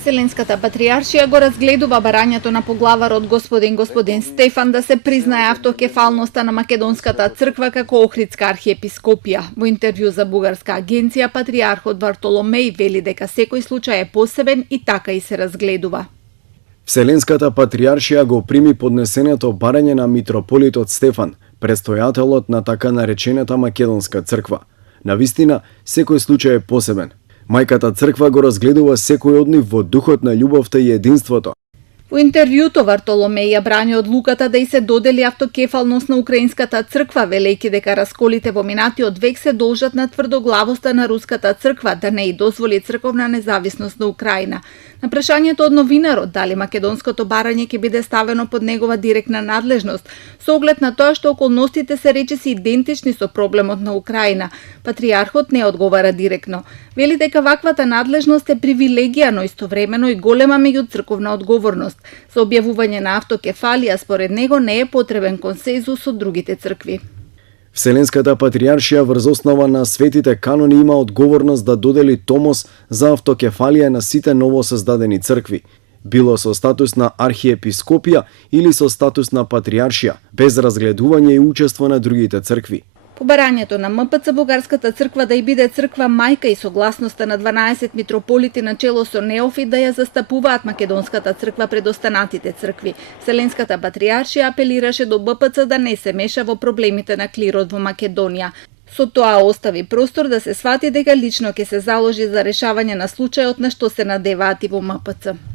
Вселенската патријаршија го разгледува барањето на поглаварот господин Стефан да се признае автокефалноста на Македонската црква како Охридска архиепископија. Во интервју за бугарска агенција, патријархот Вартоломеј вели дека секој случај е посебен и така и се разгледува. Вселенската патријаршија го прими поднесеното барање на митрополитот Стефан, предстојателот на така наречената Македонска црква. Навистина, секој случај е посебен. Мајката црква го разгледува секој од нив во духот на љубовта и единството. Во интервјуто Вартоломеј ја брани одлуката да и се додели автокефалност на Украинската црква, велејќи дека расколите во минатиот век се должат на тврдоглавоста на Руската црква да не и дозволи црковна независност на Украина. На прашањето од новинарот дали македонското барање ќе биде ставено под негова директна надлежност, со оглед на тоа што околностите се речиси идентични со проблемот на Украина, патријархот не одговара директно. Вели дека ваквата надлежност е привилегија, но истовремено и голема меѓуцрковна одговорност. Со објавување на автокефалија, според него не е потребен консензус со другите цркви. Вселенската патријаршија врз основа на светите канони има одговорност да додели томос за автокефалија на сите новосоздадени цркви, било со статус на архиепископија или со статус на патријаршија, без разгледување и учество на другите цркви. По барањето на МПЦ, Бугарската црква да и биде црква мајка и согласноста на 12 митрополити на чело со Неофит да ја застапуваат Македонската црква пред останатите цркви. Вселенската патријаршија апелираше до БПЦ да не се меша во проблемите на клирот во Македонија. Со тоа остави простор да се свати дека лично ќе се заложи за решавање на случајот на што се надеваат и во МПЦ.